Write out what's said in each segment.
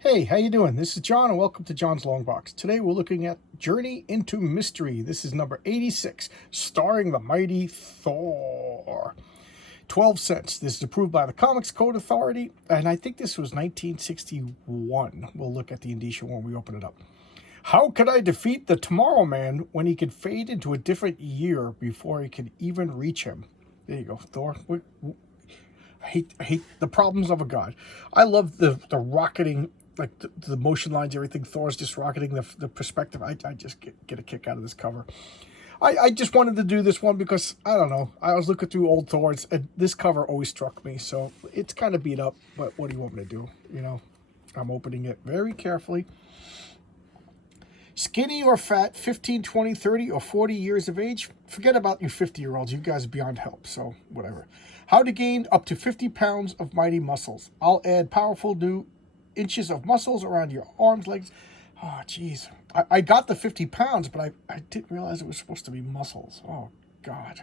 Hey, how you doing? This is John, and welcome to John's Long Box. Today we're looking at Journey into Mystery. This is number 86, starring the mighty Thor. 12 cents. This is approved by the Comics Code Authority, and I think this was 1961. We'll look at the indicia when we open it up. How could I defeat the Tomorrow Man when he could fade into a different year before I could even reach him? There you go, Thor. I hate the problems of a god. I love the rocketing, like the motion lines, everything. Thor's just rocketing the perspective. I just get a kick out of this cover. I just wanted to do this one because, I don't know, I was looking through old Thors, and this cover always struck me. So it's kind of beat up, but what do you want me to do? You know, I'm opening it very carefully. Skinny or fat, 15, 20, 30, or 40 years of age. Forget about you 50-year-olds. You guys are beyond help, so whatever. How to gain up to 50 pounds of mighty muscles. I'll add powerful new inches of muscles around your arms, legs. Oh, jeez. I got the 50 pounds, but I didn't realize it was supposed to be muscles. Oh, God.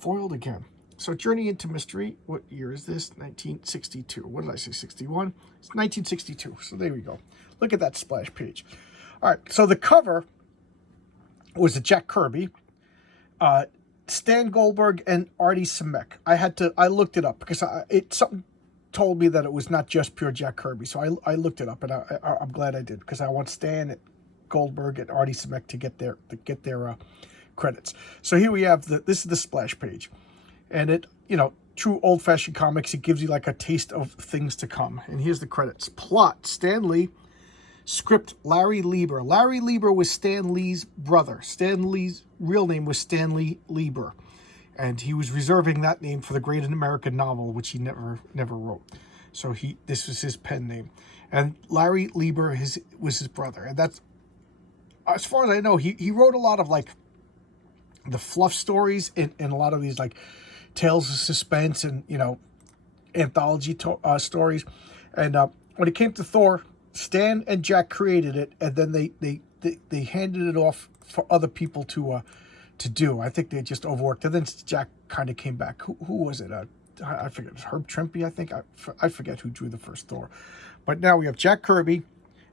Foiled again. So Journey into Mystery. What year is this? 1962. What did I say, 61? It's 1962. So there we go. Look at that splash page. All right, so the cover was a Jack Kirby, Stan Goldberg, and Artie Simek. I looked it up because something told me that it was not just pure Jack Kirby. So I looked it up, and I'm glad I did because I want Stan Goldberg and Artie Simek to get their credits. So here we have this is the splash page, and it, you know, true old-fashioned comics. It gives you like a taste of things to come. And here's the credits. Plot: Stan Lee. Script: Larry Lieber. Larry Lieber was Stan Lee's brother. Stan Lee's real name was Stanley Lieber, and he was reserving that name for the great American novel, which he never wrote. So this was his pen name, and Larry Lieber was his brother. And that's, as far as I know, he wrote a lot of like the fluff stories and a lot of these like tales of suspense and, you know, anthology stories. And when it came to Thor, Stan and Jack created it, and then they handed it off for other people to do. I think they just overworked it. Then Jack kind of came back. Who was it? I forget. It was Herb Trimpe, I think. I forget who drew the first Thor. But now we have Jack Kirby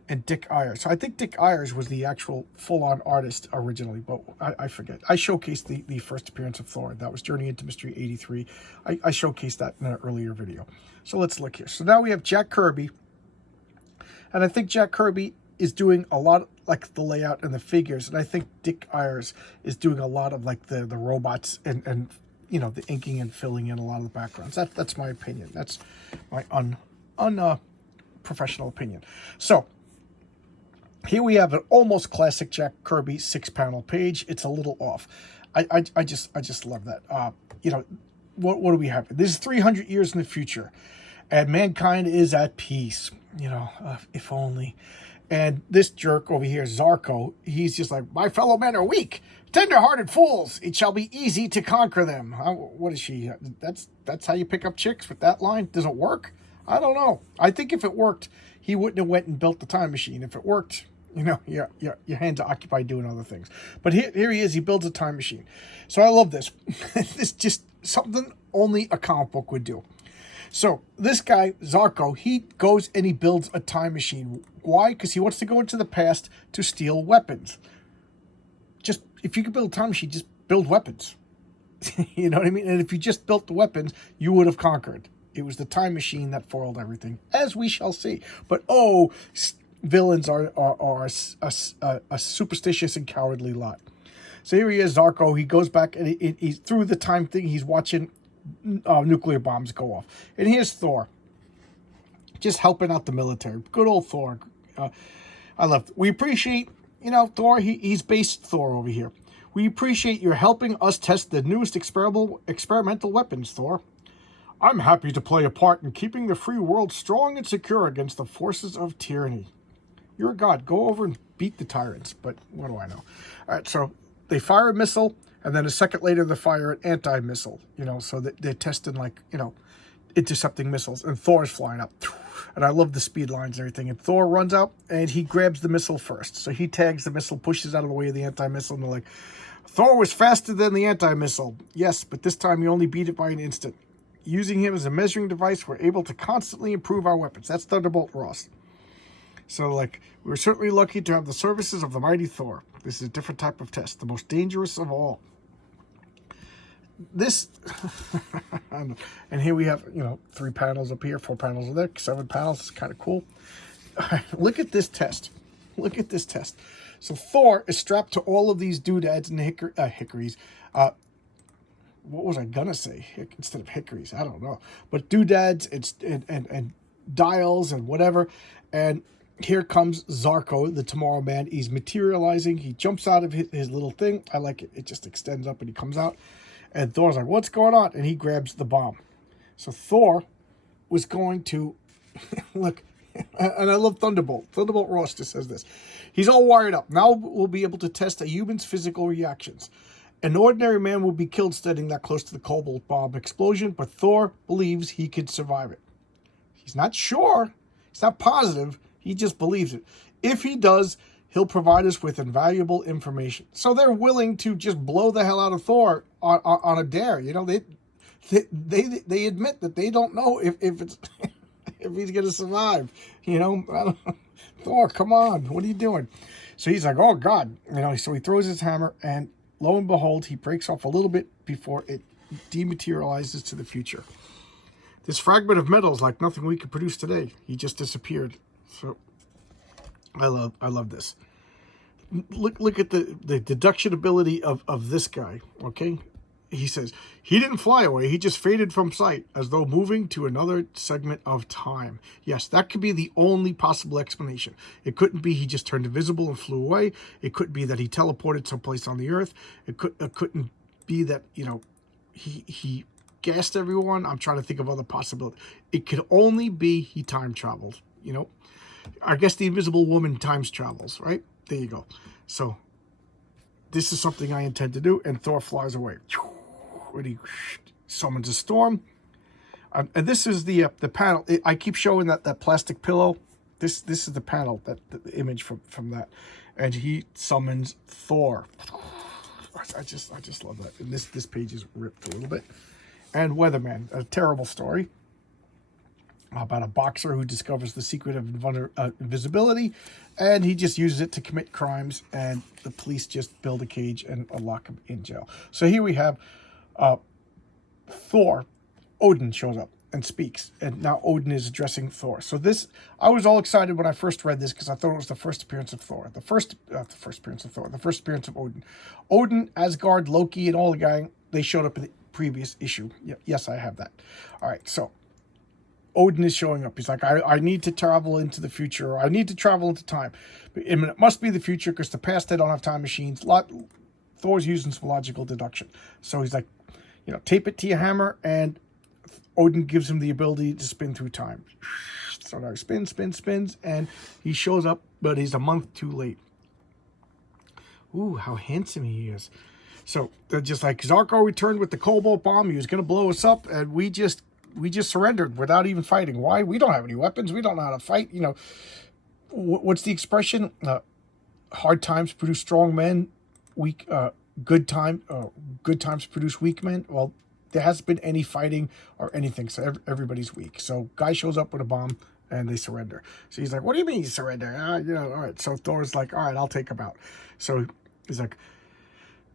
and Dick Ayers. So I think Dick Ayers was the actual full-on artist originally, but I forget. I showcased the first appearance of Thor. That was Journey into Mystery 83. I showcased that in an earlier video. So let's look here. So now we have Jack Kirby. And I think Jack Kirby is doing a lot like the layout and the figures. And I think Dick Ayers is doing a lot of like the robots and you know, the inking and filling in a lot of the backgrounds. That's my opinion. That's my professional opinion. So here we have an almost classic Jack Kirby 6-panel page. It's a little off. I just love that. You know, what do we have? This is 300 years in the future, and mankind is at peace. You know, if only. And this jerk over here, Zarrko, he's just like, my fellow men are weak, tender-hearted fools. It shall be easy to conquer them. What is she? That's how you pick up chicks with that line? Does it work? I don't know. I think if it worked, he wouldn't have went and built the time machine. If it worked, you know, your hands are occupied doing other things. But here he is. He builds a time machine. So I love this. This is just something only a comic book would do. So this guy, Zarrko, he goes and he builds a time machine. Why? Because he wants to go into the past to steal weapons. Just, if you could build a time machine, just build weapons. You know what I mean? And if you just built the weapons, you would have conquered. It was the time machine that foiled everything, as we shall see. But, oh, villains are a superstitious and cowardly lot. So here he is, Zarrko. He goes back, and he's through the time thing. He's watching nuclear bombs go off. And here's Thor, just helping out the military. Good old Thor. I love it. We appreciate, you know, Thor. He's based Thor over here. We appreciate your helping us test the newest experimental weapons, Thor. I'm happy to play a part in keeping the free world strong and secure against the forces of tyranny. You're a god. Go over and beat the tyrants. But what do I know? All right, so they fire a missile, and then a second later, they fire an anti-missile, you know, so that they're testing, like, you know, intercepting missiles. And Thor's flying up. And I love the speed lines and everything. And Thor runs out, and he grabs the missile first. So he tags the missile, pushes out of the way of the anti-missile, and they're like, Thor was faster than the anti-missile. Yes, but this time you only beat it by an instant. Using him as a measuring device, we're able to constantly improve our weapons. That's Thunderbolt Ross. So, like, we're certainly lucky to have the services of the mighty Thor. This is a different type of test, the most dangerous of all. This, and here we have, 3 panels up here, 4 panels up there, 7 panels. It's kind of cool. Look at this test. Look at this test. So Thor is strapped to all of these doodads and hickories. What was I gonna say instead of hickories? I don't know. But doodads and dials and whatever. And here comes Zarrko, the Tomorrow Man. He's materializing. He jumps out of his little thing. I like it. It just extends up and he comes out. And Thor's like, what's going on? And he grabs the bomb. So Thor was going to, look, and I love Thunderbolt. Thunderbolt Ross just says this. He's all wired up. Now we'll be able to test a human's physical reactions. An ordinary man will be killed standing that close to the cobalt bomb explosion, but Thor believes he could survive it. He's not sure. He's not positive. He just believes it. If he does, he'll provide us with invaluable information. So they're willing to just blow the hell out of Thor on a dare. They admit that they don't know if it's if he's gonna survive. Thor, come on, what are you doing? So he's like, oh God, So he throws his hammer, and lo and behold, he breaks off a little bit before it dematerializes to the future. This fragment of metal is like nothing we could produce today. He just disappeared. So I love this. Look at the deduction ability of this guy, okay? He says, he didn't fly away. He just faded from sight as though moving to another segment of time. Yes, that could be the only possible explanation. It couldn't be he just turned invisible and flew away. It couldn't be that he teleported someplace on the earth. It couldn't be that, he gassed everyone. I'm trying to think of other possibilities. It could only be he time traveled, I guess the Invisible Woman times travels, right? There you go. So this is something I intend to do, and Thor flies away. And he summons a storm. And this is the panel. I keep showing that plastic pillow. This is the panel, the image from that. And he summons Thor. I just love that. And this page is ripped a little bit. And Weatherman, a terrible story about a boxer who discovers the secret of invisibility, and he just uses it to commit crimes, and the police just build a cage and lock him in jail. So here we have Thor. Odin shows up and speaks, and now Odin is addressing Thor. So this, I was all excited when I first read this because I thought it was the first appearance of Thor. The first appearance of Odin. Odin, Asgard, Loki, and all the gang, they showed up in the previous issue. Yes, I have that. All right, so Odin is showing up. He's like, I need to travel into the future, or I need to travel into time. And it must be the future because the past, they don't have time machines. Thor's using some logical deduction. So he's like, tape it to your hammer, and Odin gives him the ability to spin through time. So now he spins, and he shows up, but he's a month too late. Ooh, how handsome he is. So they're just like, Zarrko returned with the cobalt bomb. He was going to blow us up, and we just surrendered without even fighting. Why? We don't have any weapons. We don't know how to fight. What's the expression? Hard times produce strong men. Good times produce weak men. Well, there hasn't been any fighting or anything, so everybody's weak. So guy shows up with a bomb, and they surrender. So he's like, what do you mean you surrender? All right. So Thor's like, all right, I'll take him out. So he's like,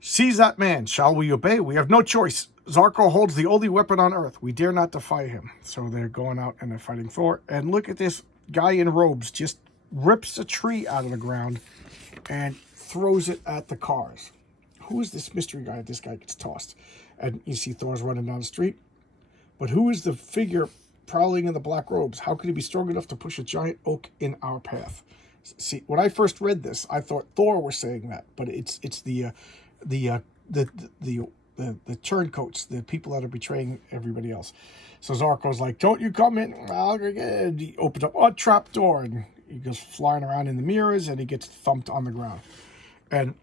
seize that man. Shall we obey? We have no choice. Zarrko holds the only weapon on Earth. We dare not defy him. So they're going out and they're fighting Thor. And look at this guy in robes just rips a tree out of the ground and throws it at the cars. Who is this mystery guy? This guy gets tossed. And you see Thor's running down the street. But who is the figure prowling in the black robes? How could he be strong enough to push a giant oak in our path? See, when I first read this, I thought Thor was saying that. But it's the turncoats, the people that are betraying everybody else. So Zarrko's like, don't you come in. And he opens up a trap door, and he goes flying around in the mirrors, and he gets thumped on the ground. And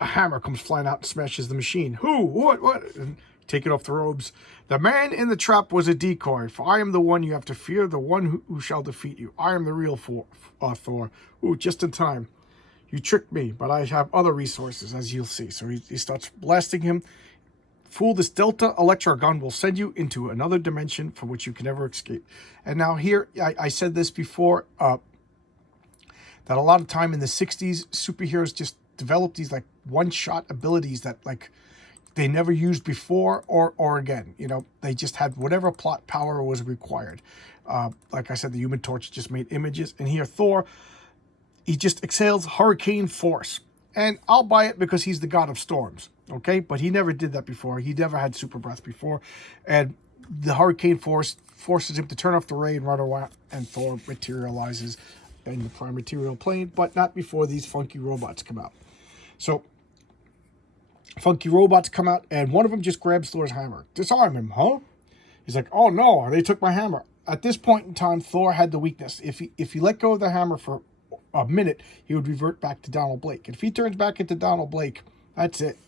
a hammer comes flying out and smashes the machine. Who? What? And take it off the robes. The man in the trap was a decoy, for I am the one you have to fear, the one who shall defeat you. I am the real Thor. Ooh, just in time. You tricked me, but I have other resources, as you'll see. So he starts blasting him. Fool, this Delta Electro gun will send you into another dimension from which you can never escape. And now here, I said this before, that a lot of time in the 60s, superheroes just developed these like one-shot abilities that like they never used before or again. You know, they just had whatever plot power was required. Like I said, the Human Torch just made images. And here, Thor, he just exhales hurricane force. And I'll buy it because he's the god of storms, okay? But he never did that before. He never had super breath before. And the hurricane force forces him to turn off the ray and run away. And Thor materializes in the prime material plane, but not before these funky robots come out. So, funky robots come out, and one of them just grabs Thor's hammer. Disarm him, huh? He's like, oh no, they took my hammer. At this point in time, Thor had the weakness. If he let go of the hammer for a minute, he would revert back to Donald Blake. And if he turns back into Donald Blake, that's it.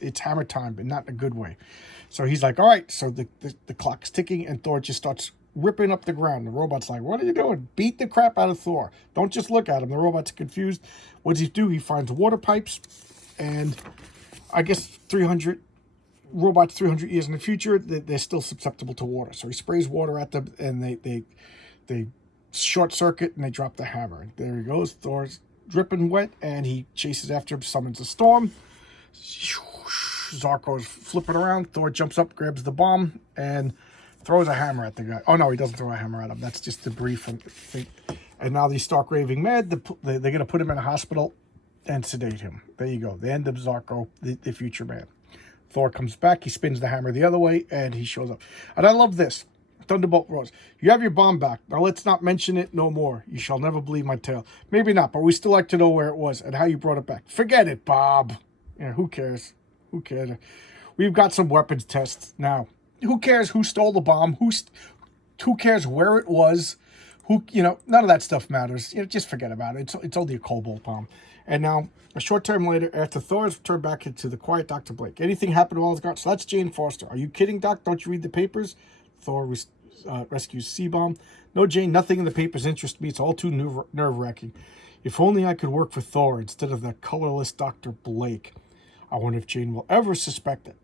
It's hammer time, but not in a good way. So he's like, all right. So the clock's ticking, and Thor just starts ripping up the ground. The robot's like, what are you doing? Beat the crap out of Thor. Don't just look at him. The robot's confused. What does he do? He finds water pipes, and I guess 300 years in the future, they're still susceptible to water. So he sprays water at them, and they short circuit, and they drop the hammer. And there he goes. Thor's dripping wet, and he chases after him, summons a storm. Zarrko's flipping around. Thor jumps up, grabs the bomb, and throws a hammer at the guy. Oh, no, he doesn't throw a hammer at him. That's just debris from the thing. And now he's stark raving mad. They're going to put him in a hospital and sedate him. There you go. The end of Zarrko, the future man. Thor comes back. He spins the hammer the other way, and he shows up. And I love this. Thunderbolt Rose. You have your bomb back. Now let's not mention it no more. You shall never believe my tale. Maybe not, but we still like to know where it was and how you brought it back. Forget it, Bob. Yeah, who cares? Who cares? We've got some weapons tests now. Who cares who stole the bomb? Who cares where it was? None of that stuff matters. Just forget about it. It's only a cobalt bomb. And now, a short time later, after Thor has returned back into the quiet Dr. Blake, anything happened while he's gone? So that's Jane Foster. Are you kidding, Doc? Don't you read the papers? Thor rescues C-Bomb. No, Jane, nothing in the papers interests me. It's all too nerve-wracking. If only I could work for Thor instead of that colorless Dr. Blake. I wonder if Jane will ever suspect it.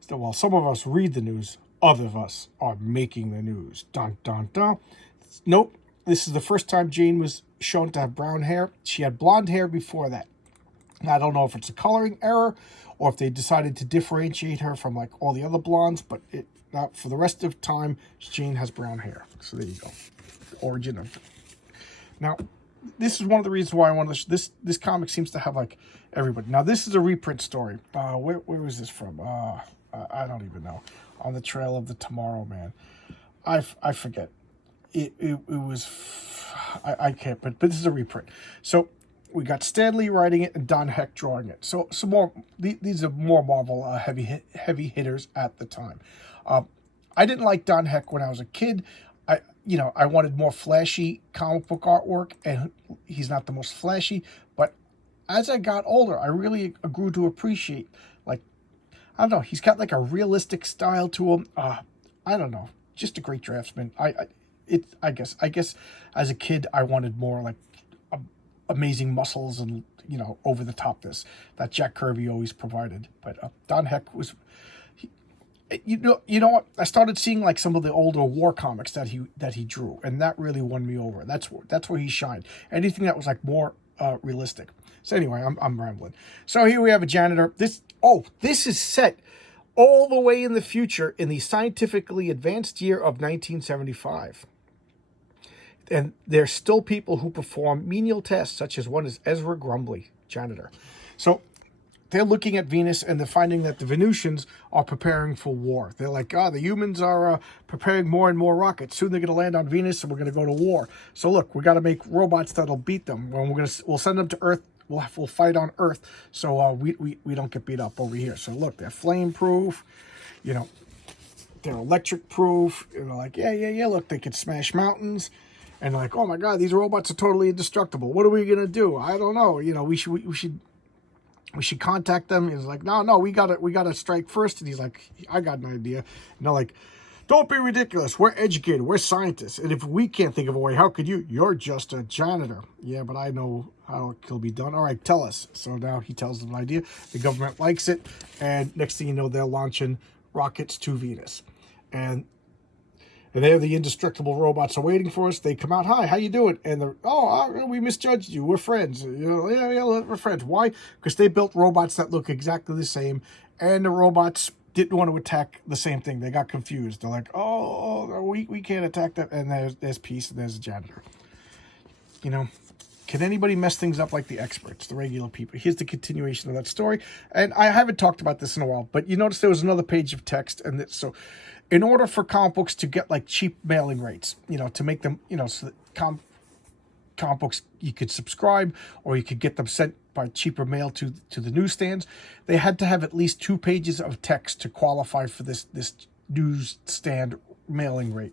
So while some of us read the news, other of us are making the news. Dun, dun, dun. Nope. This is the first time Jane was shown to have brown hair. She had blonde hair before that. Now, I don't know if it's a coloring error or if they decided to differentiate her from like all the other blondes, but not for the rest of time, Jane has brown hair. So there you go. The origin of it. Now, this is one of the reasons why I wanted to. This comic seems to have like everybody. Now, this is a reprint story. Where was this from? I don't even know. On the Trail of the Tomorrow Man. I forget. It was. I can't. But this is a reprint. So we got Stan Lee writing it and Don Heck drawing it. So some more. These are more Marvel heavy hitters at the time. I didn't like Don Heck when I was a kid. I wanted more flashy comic book artwork, and he's not the most flashy. But as I got older, I really grew to appreciate, like, I don't know, he's got like a realistic style to him. I don't know, just a great draftsman. I guess as a kid, I wanted more like amazing muscles and over the top that Jack Kirby always provided. But Don Heck was. You know what? I started seeing like some of the older war comics that he drew, and that really won me over. That's where he shined. Anything that was like more realistic. So anyway, I'm rambling. So here we have a janitor. This is set all the way in the future in the scientifically advanced year of 1975. And there's still people who perform menial tasks, such as one is Ezra Grumbly, janitor. So they're looking at Venus, and they're finding that the Venusians are preparing for war. They're like, the humans are preparing more and more rockets. Soon they're going to land on Venus, and we're going to go to war. So look, we got to make robots that'll beat them. We'll send them to Earth. We'll fight on Earth, so we don't get beat up over here. So look, they're flame proof. They're electric proof. And they're like, yeah. Look, they can smash mountains. And they're like, oh my God, these robots are totally indestructible. What are we gonna do? I don't know. We should contact them. He's like, no, we gotta strike first. And he's like, I got an idea. And they're like, don't be ridiculous. We're educated. We're scientists. And if we can't think of a way, how could you? You're just a janitor. Yeah, but I know how it can be done. All right, tell us. So now he tells them an idea. The government likes it. And next thing you know, they're launching rockets to Venus. And And there the indestructible robots are waiting for us. They come out, hi, how you doing? And they're, we misjudged you. We're friends. Yeah, we're friends. Why? Because they built robots that look exactly the same, and the robots didn't want to attack the same thing. They got confused. They're like, we can't attack that. And there's peace, and there's a janitor. You know, can anybody mess things up like the experts, the regular people? Here's the continuation of that story. And I haven't talked about this in a while, but you notice there was another page of text. And so in order for comic books to get like cheap mailing rates, to make them, so that comic books, you could subscribe or you could get them sent by cheaper mail to the newsstands, they had to have at least 2 pages of text to qualify for this newsstand mailing rate.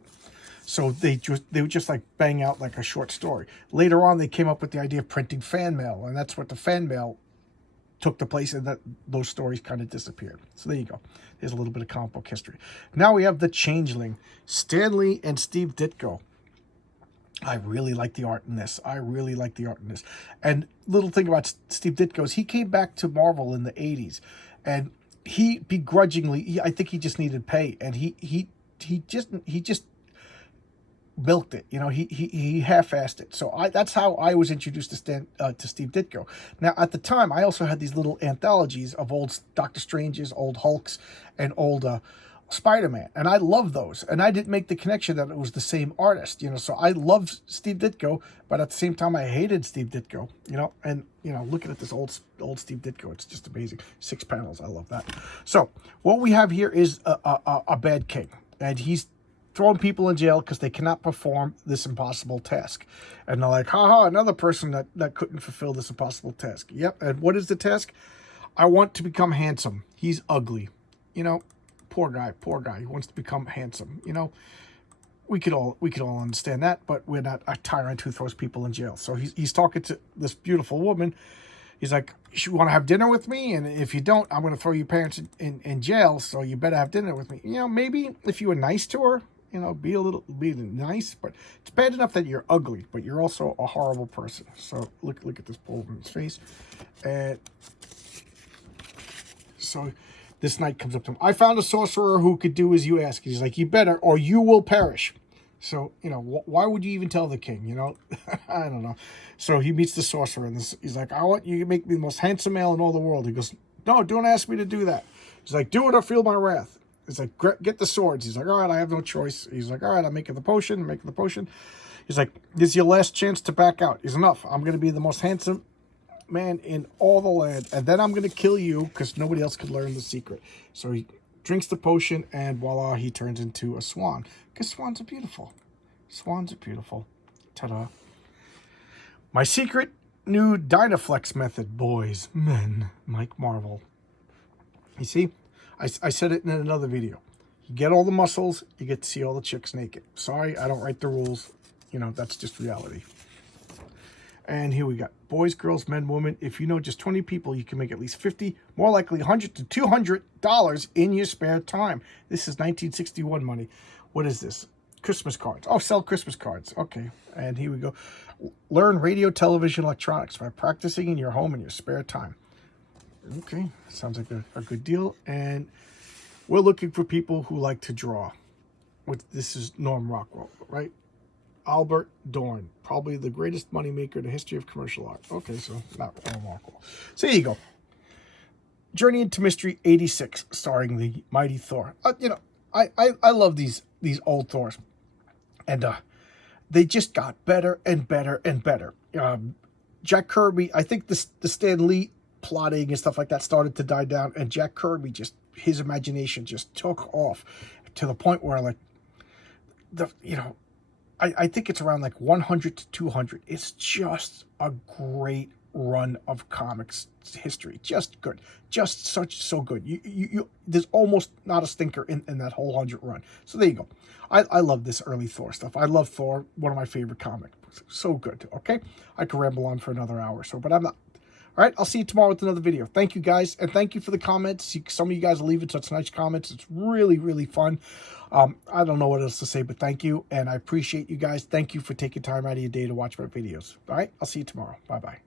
So they would just like bang out like a short story. Later on, they came up with the idea of printing fan mail, and that's what the fan mail took the place, and that those stories kind of disappeared. So there you go. There's a little bit of comic book history. Now we have the Changeling, Stan Lee and Steve Ditko. I really like the art in this. And little thing about Steve Ditko is he came back to Marvel in the 80s, and he begrudgingly, I think he just needed pay, and he just milked it. He half-assed it. So that's how I was introduced to Steve Ditko. Now, at the time, I also had these little anthologies of old Doctor Stranges, old Hulks, and old Spider-Man, and I love those. And I didn't make the connection that it was the same artist. So I loved Steve Ditko, but at the same time, I hated Steve Ditko. And looking at this old Steve Ditko, it's just amazing. 6 panels, I love that. So what we have here is a bad king, and he's throwing people in jail because they cannot perform this impossible task. And they're like, another person that couldn't fulfill this impossible task. Yep. And what is the task? I want to become handsome. He's ugly. Poor guy. He wants to become handsome. We could all understand that, but we're not a tyrant who throws people in jail. So he's talking to this beautiful woman. He's like, you want to have dinner with me? And if you don't, I'm going to throw your parents in jail. So you better have dinner with me. Maybe if you were nice to her, be nice, but it's bad enough that you're ugly, but you're also a horrible person. So look at this poor woman's face. And so this knight comes up to him. I found a sorcerer who could do as you ask. He's like, you better, or you will perish. So, why would you even tell the king, I don't know. So he meets the sorcerer, and he's like, I want you to make me the most handsome male in all the world. He goes, no, don't ask me to do that. He's like, do it or feel my wrath. He's like, get the swords. He's like, all right, I have no choice. He's like, all right, I'm making the potion. He's like, this is your last chance to back out. He's enough. I'm going to be the most handsome man in all the land, and then I'm going to kill you because nobody else could learn the secret. So he drinks the potion, and voila, he turns into a swan. Because swans are beautiful. Ta-da. My secret new Dynaflex method, boys, men, Mike Marvel. You see, I said it in another video. You get all the muscles, you get to see all the chicks naked. Sorry, I don't write the rules. That's just reality. And here we got boys, girls, men, women. If you know just 20 people, you can make at least 50, more likely $100 to $200 in your spare time. This is 1961 money. What is this? Christmas cards. Oh, sell Christmas cards. Okay. And here we go. Learn radio, television, electronics by practicing in your home in your spare time. Okay. Sounds like a good deal. And we're looking for people who like to draw. This is Norm Rockwell, right? Albert Dorn, probably the greatest moneymaker in the history of commercial art. Okay, so not Norm Rockwell. So here you go. Journey into Mystery 86, starring the mighty Thor. I love these old Thors. And they just got better and better and better. Jack Kirby, I think the Stan Lee plotting and stuff like that started to die down, and Jack Kirby his imagination just took off to the point where I think it's around like 100 to 200. It's just a great run of comics history. Just good. Just so good. You there's almost not a stinker in that whole 100 run. So there you go. I love this early Thor stuff. I love Thor, one of my favorite comic books. So good. Okay? I could ramble on for another hour or so, but I'm not. All right, I'll see you tomorrow with another video. Thank you, guys, and thank you for the comments. Some of you guys are leaving such nice comments. It's really, really fun. I don't know what else to say, but thank you, and I appreciate you guys. Thank you for taking time out of your day to watch my videos. All right, I'll see you tomorrow. Bye-bye.